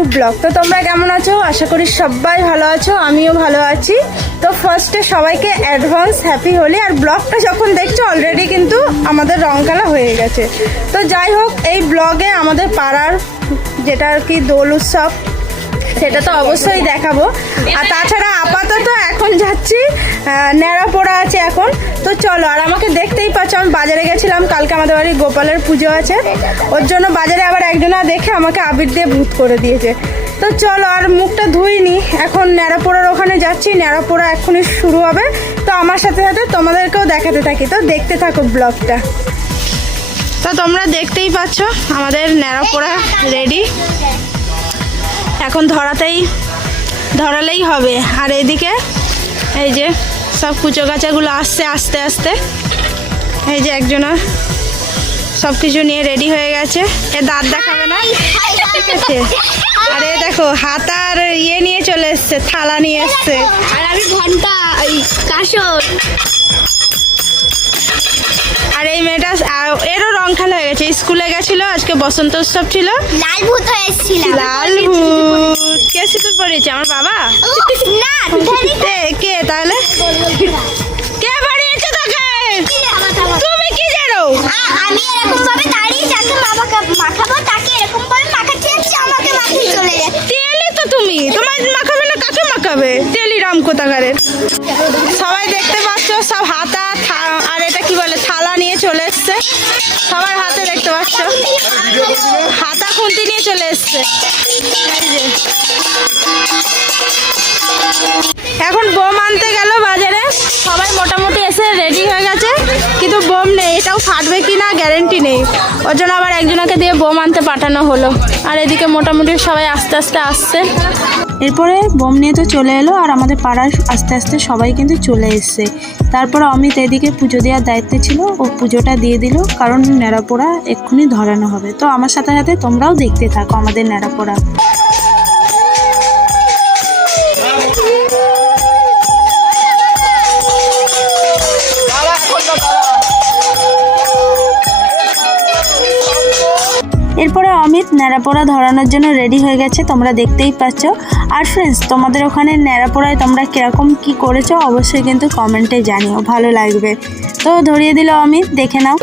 New blog. তো তোমরা কেমন আছো? আশা করি সবাই ভালো আছো, আমিও ভালো আছি। তো ফার্স্টে সবাইকে অ্যাডভান্স হ্যাপি হলে। আর ব্লগটা যখন দেখছ অলরেডি কিন্তু আমাদের রং খেলা হয়ে গেছে। তো যাই হোক, এই ব্লগে আমাদের পাড়ার যেটা আর কি দোল উৎসব সেটা তো অবশ্যই দেখাবো। আর তাছাড়া আপাতত এখন যাচ্ছি আহ, ন্যাড়াপোড়া আছে এখন। তো চলো আর আমাকে দেখতেই পাচ্ছ আমি বাজারে গেছিলাম কালকে আমাদের বাড়ি গোপালের পুজো আছে। ওর জন্য বাজারে আবার একজনা দেখে আমাকে আবির দিয়ে ভূত করে দিয়েছে। তো চলো আর মুখটা ধুইনি। এখন ন্যাড়াপোড়ার ওখানে যাচ্ছি ন্যাড়াপোড়া এখনই শুরু হবে। তো আমার সাথে সাথে তোমাদেরকেও দেখাতে থাকি। তো দেখতে থাকো ব্লগটা। তো তোমরা দেখতেই পাচ্ছ আমাদের ন্যাড়াপোড়া রেডি। এখন ধরাতেই ধরালেই হবে। আর এদিকে এই যে সব কুচো গাছাগুলো আসছে আস্তে আস্তে। এই যে একজনা সব কিছু নিয়ে রেডি হয়ে গেছে। এ দাঁত দেখাবে না? ঠিক আছে আর এ দেখো হাতার ইয়ে নিয়ে চলে এসছে থালা নিয়ে এসছে। আর আমি ঘণ্টা ওই কাসর আর এই মেয়েটা এরও রং খেলা হয়ে গেছে স্কুলে গেছিল আজকে বসন্ত উৎসব ছিল। লাল ভূত হয়ে লাল ভূত। কে সিঁদুর পড়েছে আমার বাবা? না কে তাহলে? কে বাড়িয়েছে তোকে? তুমি কি জানো? আমি এরকম ভাবে দাঁড়িয়ে যাকে বাবাকে মাখাবো তাকে এরকম ভাবে মাখাতে যাচ্ছি আমাকে মাখিয়ে চলে যাচ্ছে। তেলি তো তুমি। তোমার মাখাবে না কাকে মাখাবে? তেলি রাম কোথাকারের। সবাই এখন বোম আনতে গেল বাজারে। সবাই মোটামুটি এসে রেডি হয়ে গেছে, কিন্তু বোম নেই, এটাও ফাটবে কি না গ্যারেন্টি নেই। ওর জন্য আবার একজনকে দিয়ে বোম আনতে পাঠানো হলো। আর এদিকে মোটামুটি সবাই আস্তে আস্তে আসছে। এরপরে বোম নিয়ে তো চলে এলো, আর আমাদের পাড়ায় আস্তে আস্তে সবাই কিন্তু চলে এসছে। তারপরে অমিত এদিকে পুজো দেওয়ার দায়িত্বে ছিল, ও পুজোটা দিয়ে দিল, কারণ ন্যাড়াপোড়া এক্ষুনি ধরানো হবে। তো আমার সাথে সাথে তোমরাও দেখতে থাকো আমাদের ন্যাড়াপোড়া। অমিত ন্যাড়াপোড়া ধরানোর জন্য রেডি হয়ে গেছে, তোমরা দেখতেই পাচ্ছ। আর ফ্রেন্ডস তোমাদের ওখানে ন্যাড়াপোড়ায় তোমরা কীরকম কি করেছ, অবশ্যই কিন্তু কমেন্টে জানিও, ভালো লাগবে। তো ধরিয়ে দিল অমিত দেখে নাও।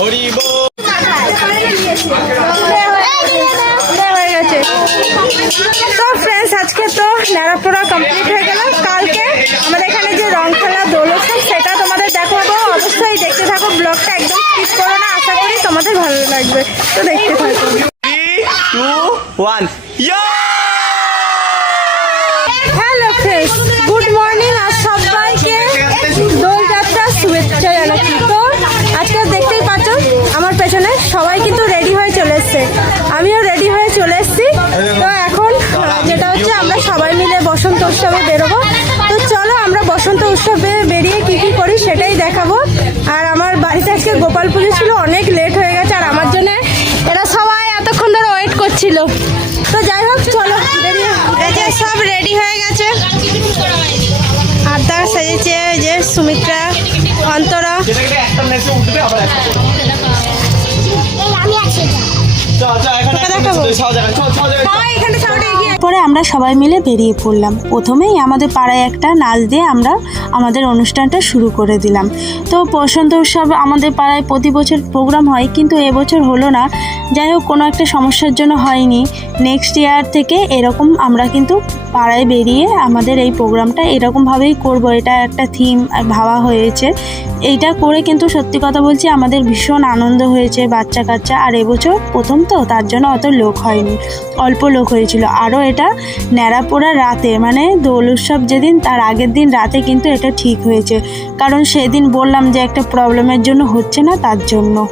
তো ফ্রেন্ডস আজকে তো ন্যাড়াপোড়া কমপ্লিট হয়ে গেল। কালকে আমাদের এখানে যে রং খেলা দোল উৎসব সেটা তোমাদের দেখাবো। অবশ্যই দেখতে থাকো ব্লগটা একদম স্কিপ করো না। আশা করি তোমাদের ভালো লাগবে। তো দেখতে থাকো। টু ওয়ান হ্যালো উৎসবে বেরোবো। তো চলো আমরা বসন্ত উৎসবে বেরিয়ে কি কি করি সেটাই দেখাবো। আর আমার বাড়িতে আজকে গোপাল পুজো ছিল অনেক লেট হয়ে গেছে আর আমার জন্য এরা সবাই এতক্ষণ ধরে ওয়েট করছিল। তো যাই হোক চলো বেরিয়ে এই যে সব রেডি হয়ে গেছে। আড্ডা সেজেছে যে সুমিত্রা অন্তরা। আমি আছি। পরে আমরা সবাই মিলে বেরিয়ে পড়লাম। প্রথমেই আমাদের পাড়ায় একটা নাচ দিয়ে আমরা আমাদের অনুষ্ঠানটা শুরু করে দিলাম। তো বসন্ত উৎসব আমাদের পাড়ায় প্রতি বছর প্রোগ্রাম হয় কিন্তু এবছর হলো না। যাই হোক, কোনো একটা সমস্যার জন্য হয়নি। নেক্সট ইয়ার থেকে এরকম আমরা কিন্তু পাড়ায় বেরিয়ে আমাদের এই প্রোগ্রামটা এরকমভাবেই করব। এটা একটা থিম ভাবা হয়েছে। এইটা করে কিন্তু সত্যি কথা বলছি, আমাদের ভীষণ আনন্দ হয়েছে বাচ্চা কাচ্চা। আর এবছর প্রথম তো, তার জন্য অত লোক হয়নি। অল্প লোক হয়েছিল। আরও এটা ন্যাড়াপোড়া রাতে মানে দোল উৎসব যেদিন, তার আগের দিন রাতে কিন্তু এটা ঠিক হয়েছে। কারণ সেদিন বললাম যে একটা প্রবলেমের জন্য হচ্ছে না তার জন্য।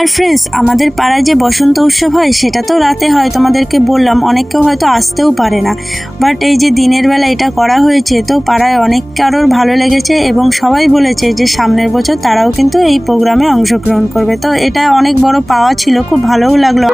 আর ফ্রেন্ডস আমাদের পাড়ায় যে বসন্ত উৎসব হয়, সেটা তো রাতে হয়, তোমাদেরকে বললাম অনেকেও হয়তো আসতেও পারে না। বাট এই যে দিনের বেলা এটা করা হয়েছে, তো পাড়ায় অনেক কারোর ভালো লেগেছে এবং সবাই বলেছে যে সামনের বছর তারাও কিন্তু এই প্রোগ্রামে অংশগ্রহণ করবে। তো এটা অনেক বড় পাওয়া ছিল, খুব ভালোও লাগল।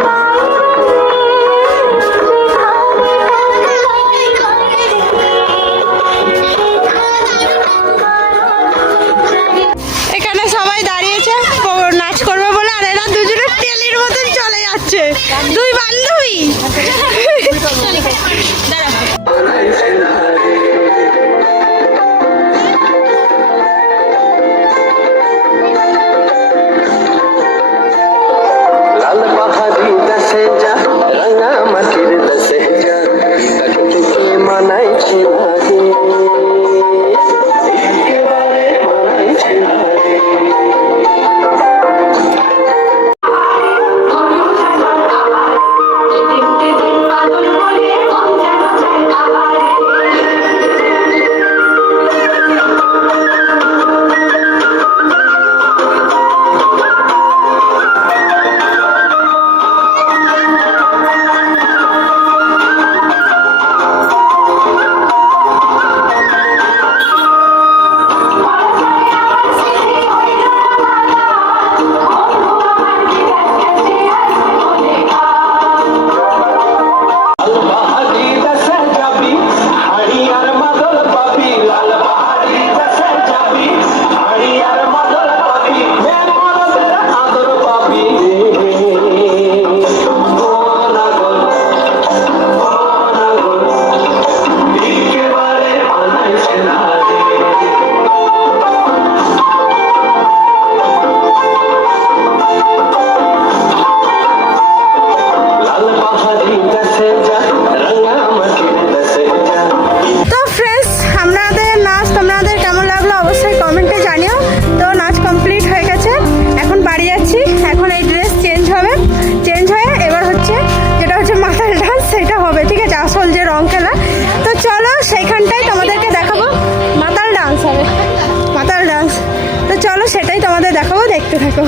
দেখতে থাকো।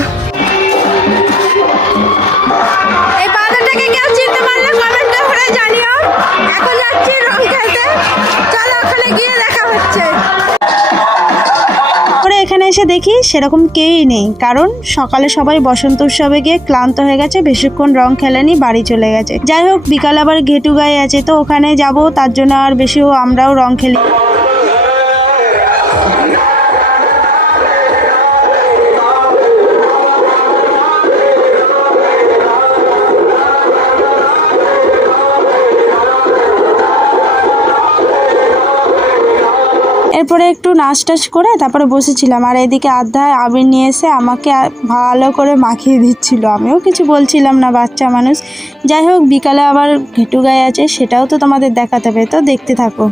এখানে এসে দেখি সেরকম কেউই নেই, কারণ সকালে সবাই বসন্ত উৎসবে গিয়ে ক্লান্ত হয়ে গেছে, বেশিক্ষণ রং খেলেনি, বাড়ি চলে গেছে। যাই হোক, বিকাল আবার ঘেটু গায়ে আছে, তো ওখানে যাব, তার জন্য আর বেশিও আমরাও রং খেলি। এরপরে একটু নাচ টাচ করে তারপরে বসেছিলাম। আর এদিকে আধ্যায় আবির নিয়ে এসে আমাকে ভালো করে মাখিয়ে দিচ্ছিল। আমিও কিছু বলছিলাম না, বাচ্চা মানুষ। যাই হোক, বিকালে আবার ঘেটু গায়ে আছে, সেটাও তো তোমাদের দেখাতে হবে। তো দেখতে থাকো।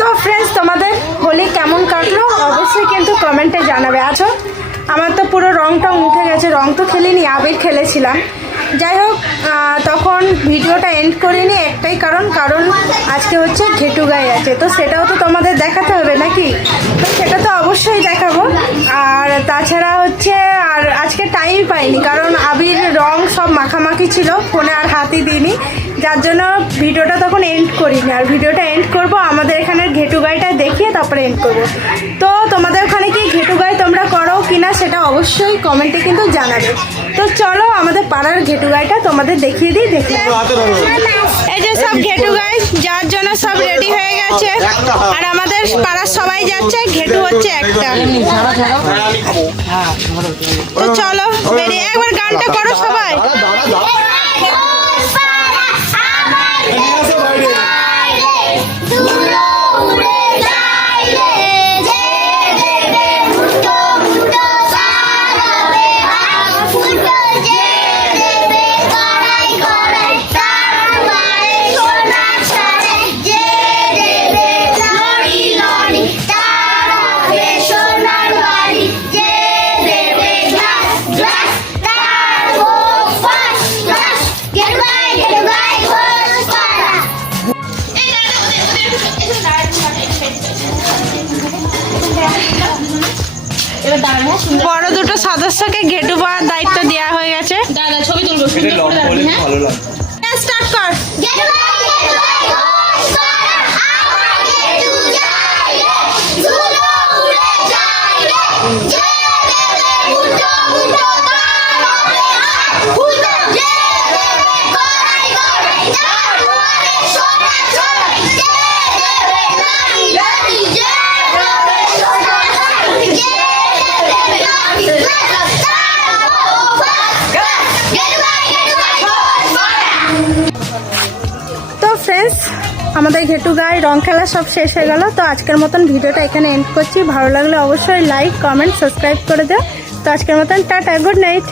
তো ফ্রেন্ডস তোমাদের হোলি কেমন কাটলো? অবশ্যই কিন্তু কমেন্টে জানাবে। আছো আমার তো পুরো রং টং উঠে গেছে। রং তো খেলিনি, আবির খেলেছিলাম। যাই হোক তখন ভিডিওটা এন্ড করিনি একটাই কারণ কারণ আজকে হচ্ছে ঘেটু গাই আছে। তো সেটাও তো তোমাদের দেখাতে হবে নাকি? তো সেটা তো অবশ্যই দেখাবো। আর তাছাড়া হচ্ছে আর আজকে টাইম পাইনি, কারণ আবির রং সব মাখামাখি ছিল, ফোনে আর হাতি দিইনি। যার জন্য ভিডিওটা তখন এন্ড করিনি। আর ভিডিওটা এন্ড করব আমাদের এখানে ঘেটু গাইটা দেখিয়ে তারপরে এন্ড করব। তো তোমাদের ওখানে কি ঘেটু গাই তোমরা করো? কিনা সেটা অবশ্যই কমেন্টে কিন্তু জানাবে। তো চলো আমাদের পাড়ার ঘেটু গাইটা তোমাদের দেখিয়ে দিই দেখি এই যে সব ঘেটু গাই যার জন্য সব রেডি হয়ে গেছে। আর আমাদের পাড়ার সবাই যাচ্ছে ঘেটু হচ্ছে একটা। তো চলো বেরিয়ে একবার গানটা করো সবাই। বড় দুটো সদস্যকে গেটু পাওয়ার দায়িত্ব দেওয়া হয়ে গেছে Yeah! স্টার্ট কর গেট আমাদের ঘেটু গায়ে রং খেলা সব শেষ হয়ে গেল। তো আজকের মতন ভিডিওটা এখানে এন্ড করছি। ভালো লাগলে অবশ্যই লাইক কমেন্ট সাবস্ক্রাইব করে দেও। তো আজকের মতন টাটা গুড নাইট